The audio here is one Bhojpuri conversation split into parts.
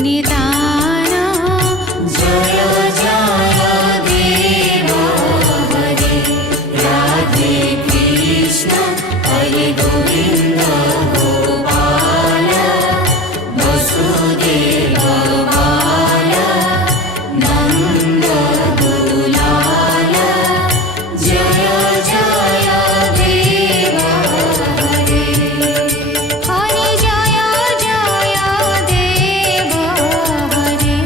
निदान जय जय देव हरे राधे कृष्ण हरे गोविंद गोपाल वसुदेव बाल नंद दुलाल जय जय देव हरे हरे जय जय देव हरे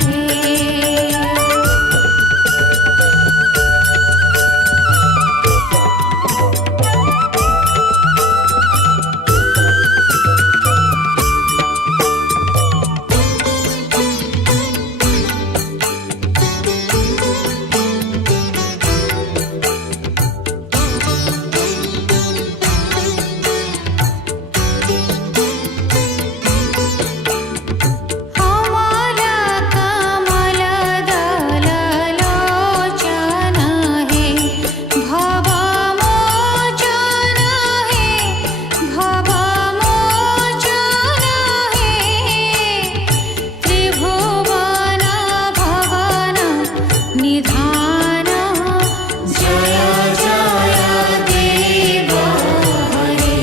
हमारा कमल दल लोचन हे भव मोचन हे भव मोचन हे त्रिभुवन भवन निधान जय जय देव हरे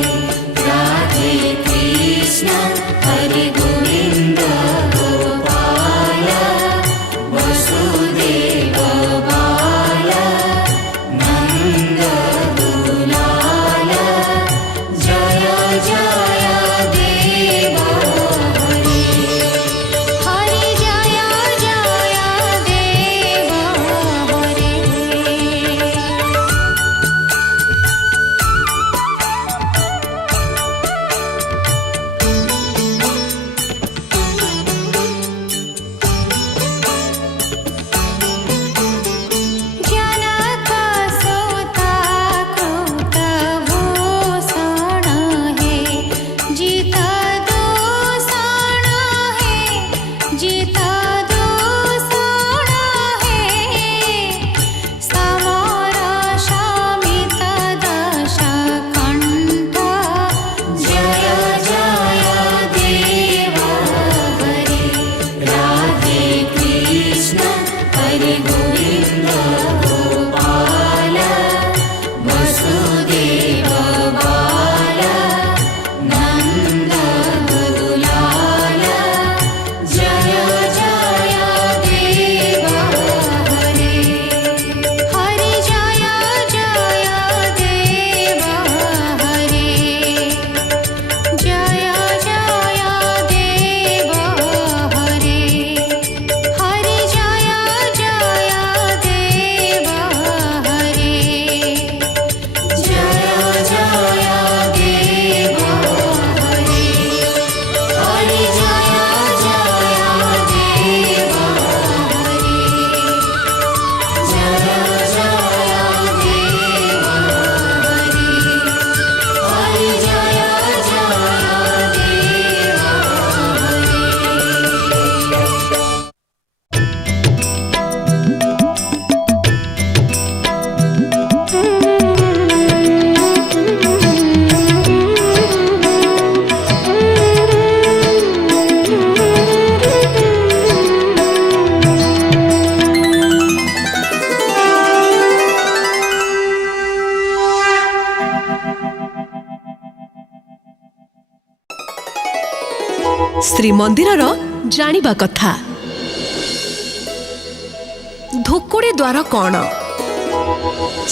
राधे कृष्ण हरे गोविंद गोपाल वसुदेव बाल नंद दुलाल जय जय देव हरे हरे जय जय देव हरे जनक सुता कृत भूषण हे जित दूषण हे जित दूषण हे समर शमित दश कंठ जय जय देव हरे राधे कृष्ण हरे गोविंद गोपाल वसुदेव बाल नंद दुलाल जय जय देव हरे हरे जय जय देव हरे जय जय देव हरे हरे जय जय देव हरे जय जय देव हरे हरे जय जय देव हरे जय जय देव हरे हरे जय जय देव हरे ଶ୍ରୀମନ୍ଦିରର ଜାଣିବା କଥା। ଧୋକୋଡେ ଦ୍ୱାର କ'ଣ?